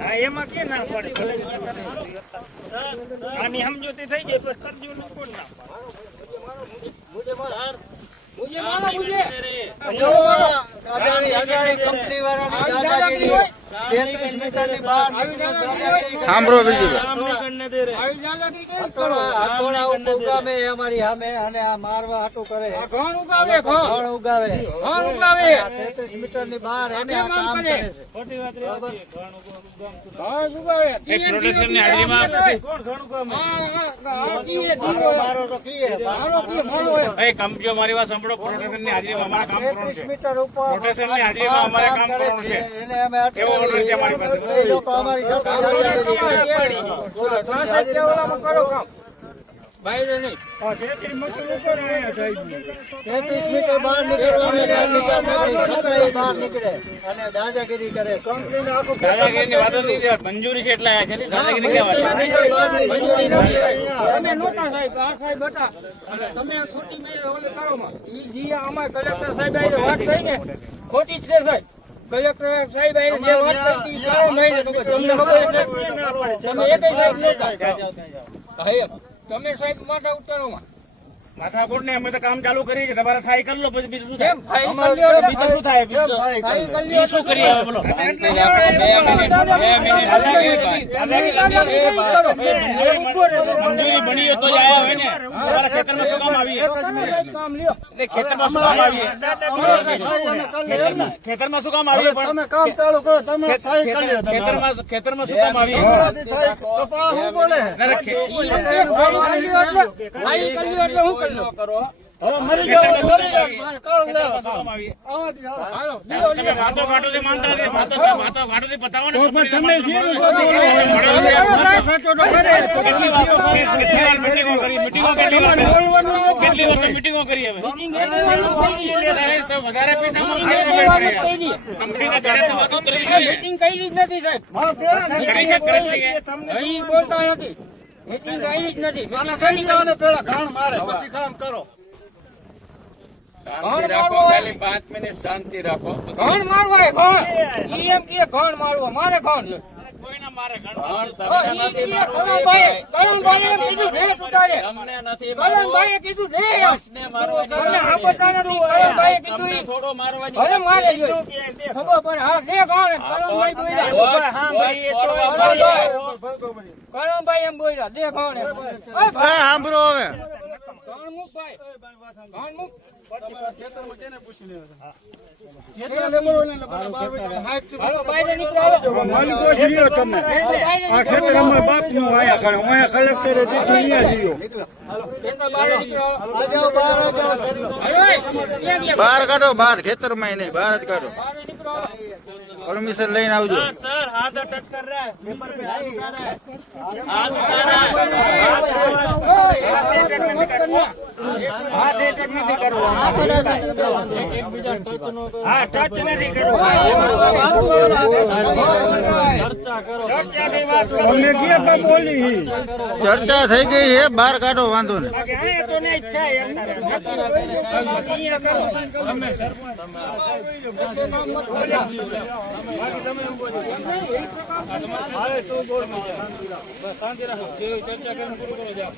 હા એમાં કે ના પડે આની સમજૂતી થઈ જાય પછી કરજો ને કોણ ના મુજે કંપની વાળાની દાદાગીરી 33 મીટરની બહાર સાંભળો બીજું ઉગામે અમારી સામે અને આ મારવા હાટું કરે ઘણ ઉગાવે 33 મીટરની બહાર એને આ કામ કરે છે. ખોટી વાત ઘણ ઉગાવે પ્રોટેક્શનની હાજરીમાં મારો તો કીએ એ કંપનીઓ મારી વાત સાંભળો. પ્રોટેક્શનની હાજરીમાં અમારે કામ કરવાનું 33 છે. મીટર ઉપર પ્રોટેક્શનની હાજરીમાં અમારે કામ કરવાનું છે. એને અમે એવો ઓર્ડર છે અમારી પાસે. એ લોકો અમારી સાથે કરો કામ બહાર નહીં 33 મીટર બહાર નીકળવા બહાર નીકળે અને દાદાગીરી કરે કંપનીને આખું દાદાગીરીની વાત જ નથી. મંજૂરી છે એટલે આયા છે. દાદાગીરી કેવા તમે નહોતા સાહેબ આ સાહેબ હતા અને તમે ખોટી મેં ઓલી કરો માં ઈ જી અમાર કલેક્ટર સાહેબ આઈને વાત થઈ ને ખોટી જ છે સાહેબ. કલેક્ટર સાહેબ આઈને જે વાત કરી ઈ કરો નહીં ને તમને ખબર છે તમે એકય સાહેબ નહોતા હા તમે સાહેબ માથા ઉતારોમાં માથાકૂટ ને અમે તો કામ ચાલુ કરી છે. તમારે થાય કરી લો પછી બીજું શું થાય? કેમ ફાઈલ કરી લ્યો બીજું શું થાય? બીજું શું કરીએ હવે બોલો? મંજૂરી બની તો જ આવ્યા હોય ને. તમારા ખેતરમાં શું કામ આવીએ? કામ લ્યો ખેતરમાં શું કામ આવીએ? ખેતરમાં શું કામ આવીએ? પણ તમે કામ ચાલુ કરો તમે થાય કરી લો તમે ખેતરમાં શું કામ આવીએ? તો પણ હું બોલે ના, ના, એટલે હું કરી લો કરો હવે મરી જાવ મરી જાવ કાલ લે શું કામ આવીએ? આવાથી હાલો તમે વાતો ઘાટોથી માનતા નથી. વાતો ઘાટોથી બતાવો ને. તમે કેટલી વખત મીટિંગો કરી હવે? તો વધારે પૈસા કંપનીના ઘરે તો વાતો કરી જોઈએ. મીટિંગ કરી જ નથી સાહેબ હા તેરા અહીં બોલતા નથી મીટિંગ કરી જ નથી આને કહી દો ને પેલા ઘાણ મારે પછી કામ કરો શાંતિ રાખો ઘણ મારવા ઘણ ઈ એમ કે ઘણ મારવા મારે ઘણ છે કોઈના મારે ઘણ કરણભાઈએ કીધું દે ઉતારે કરણભાઈએ કીધું દે તમને આપતા નથી કરણભાઈએ કીધું ઈ થોડો મારવાની ભલે મારે જોઈએ ખબર પડે હા દે ઘણ કરણભાઈ બોલ્યા કરણભાઈ એમ બોલ્યા દે ઘણ સાંભળો હવે ઘણ મુક ભાઈ ઘણ મુક હાલો બાયરે નીકળો હાલો બહાર કાઢો. બહાર ખેતરમાં નહીં, બહાર જ કાઢો. બાયરે નીકળો પરમિશન લઈને આવજો. सर हाथ टच कर रहा है पेपर पे हाथ उठा रहा है हाथ उठा रहा है हाथ अटैक नहीं करવો એકબીજા ટચ નો કરો હા ટચ નથી કરવો ચર્ચા કરો ચર્ચાની વાત કરો અમે કે બોલી ચર્ચા થઈ ગઈ છે. બહાર કાઢો, વાંધો નહીં. કે આ તો નહીં થાય અહીંયા કરો તમે સરપંચ શાંતિ રાખો ચર્ચા કરીને પૂરું કરો જાઓ.